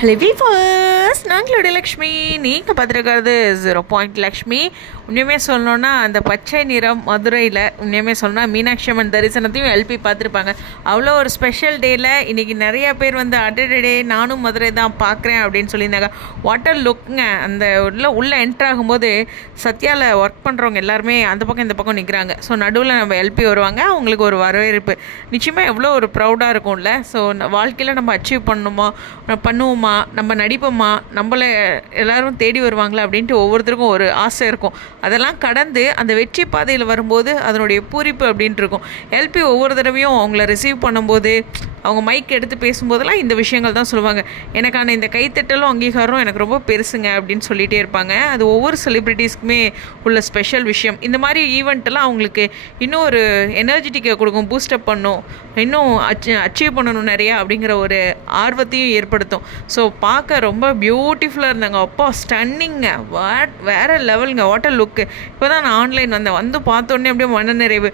Hello viewers, நாங்களுடைய Lakshmi. நீங்கள் பார்த்துருக்கிறது 0 லக்ஷ்மி. உண்மையுமே சொல்லணுன்னா அந்த பச்சை நிறம் மதுரையில் உண்மையுமே சொல்லணும்னா மீனாட்சி அம்மன் தரிசனத்தையும் எல்பி பார்த்துருப்பாங்க. அவ்வளோ ஒரு ஸ்பெஷல் டேயில் இன்றைக்கி நிறைய பேர் வந்து அடடே நானும் மதுரை தான் பார்க்குறேன் அப்படின்னு சொல்லியிருந்தாங்க. வாட்டர் லுக்குங்க. அந்த உள்ளே என்ட்ரு ஆகும்போது சத்யாவில் ஒர்க் பண்ணுறவங்க எல்லாருமே அந்த பக்கம் இந்த பக்கம் நிற்கிறாங்க. ஸோ நடுவில் நம்ம எல்பி வருவாங்க, அவங்களுக்கு ஒரு வரவேற்பு நிச்சயமாக எவ்வளோ ஒரு ப்ரௌடாக இருக்கும்ல. ஸோ வாழ்க்கையில் நம்ம அச்சீவ் பண்ணுவோமா, நம்ம நடிப்போமா, நம்மளை எல்லாரும் தேடி வருவாங்களா அப்படின்ட்டு ஒவ்வொருத்தருக்கும் ஒரு ஆசை இருக்கும். அதெல்லாம் கடந்து அந்த வெற்றி பாதையில் வரும்போது அதனுடைய பூரிப்பு அப்படின்ட்டு இருக்கும். எல்பி ஒவ்வொரு தடவையும் அவங்கள ரிசீவ் பண்ணும்போது அவங்க மைக் எடுத்து பேசும்போதெல்லாம் இந்த விஷயங்கள் தான் சொல்லுவாங்க. எனக்கான இந்த கைத்தட்டலும் அங்கீகாரம் எனக்கு ரொம்ப பெருசுங்க அப்படின்னு சொல்லிகிட்டே இருப்பாங்க. அது ஒவ்வொரு செலிப்ரிட்டிஸ்க்குமே உள்ள ஸ்பெஷல் விஷயம். இந்த மாதிரி ஈவெண்ட்டெல்லாம் அவங்களுக்கு இன்னும் ஒரு எனர்ஜெட்டிக்கை கொடுக்கும், பூஸ்டப் பண்ணும், இன்னும் அச்சீவ் பண்ணணும் நிறையா அப்படிங்கிற ஒரு ஆர்வத்தையும் ஏற்படுத்தும். ஸோ பார்க்க ரொம்ப பியூட்டிஃபுல்லாக இருந்தாங்க. அப்பா ஸ்டன்னிங்க, வேறு லெவலுங்க. வாட்டர் லுக்கு. இப்போ தான் நான் ஆன்லைன் வந்து பார்த்தோன்னே அப்படியே மனநிறைவு.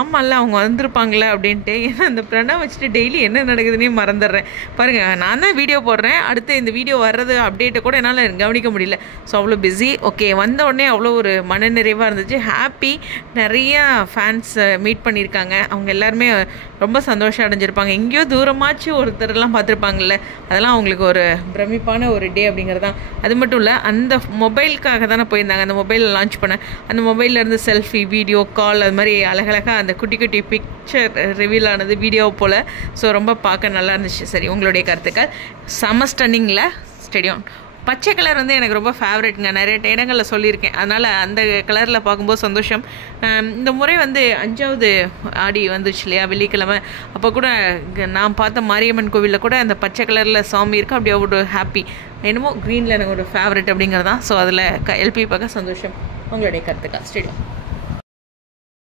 ஆமாம்ல அவங்க வந்திருப்பாங்களே அப்படின்ட்டு. ஏன்னா அந்த பிரணவ் வச்சுட்டு டெய்லி என்ன நடக்குதுன்னே மறந்துடுறேன். பாருங்கள், நான் தான் வீடியோ போடுறேன், அடுத்து இந்த வீடியோ வர்றது அப்டேட்டை கூட என்னால் கவனிக்க முடியல. ஸோ அவ்வளோ பிஸி. ஓகே, வந்த உடனே அவ்வளோ ஒரு மனநிறைவாக இருந்துச்சு, ஹாப்பி. நிறையா ஃபேன்ஸ் மீட் பண்ணியிருக்காங்க. அவங்க எல்லாருமே ரொம்ப சந்தோஷம் அடைஞ்சிருப்பாங்க. எங்கேயோ தூரமாச்சு ஒருத்தரெல்லாம் பார்த்துருப்பாங்கல்ல, அதெல்லாம் அவங்களுக்கு ஒரு பிரமிப்பான ஒரு டே அப்படிங்கிறது தான். அது மட்டும் இல்லை, அந்த மொபைலுக்காக தானே போயிருந்தாங்க. அந்த மொபைலில் லான்ச் பண்ண அந்த மொபைல்லேருந்து செல்ஃபி, வீடியோ கால், அது மாதிரி அழகழகாக அந்த குட்டி குட்டி பிக்சர் ரிவீல் ஆனது வீடியோ போல். ஸோ ரொம்ப பார்க்க நல்லா இருந்துச்சு. சரி, உங்களுடைய கருத்துக்கள். செம ஸ்டன்னிங்கில் ஸ்டேடியம். பச்சை கலர் வந்து எனக்கு ரொம்ப ஃபேவரெட்டுங்க. நிறைய இடங்களில் சொல்லியிருக்கேன். அதனால் அந்த கலரில் பார்க்கும்போது சந்தோஷம். இந்த முறை வந்து 5வது ஆடி வந்துச்சு இல்லையா, வெள்ளிக்கிழமை. அப்போ கூட நான் பார்த்த மாரியம்மன் கோவிலில் கூட அந்த பச்சை கலரில் சாமி இருக்குது. அப்படியே ஒரு ஹாப்பி. என்னமோ க்ரீனில் எனக்கு ஒரு ஃபேவரெட் அப்படிங்கிறது தான். ஸோ அதில் எல்பி பார்க்க சந்தோஷம். உங்களுடைய கருத்துக்கள் ஸ்டேடியம்.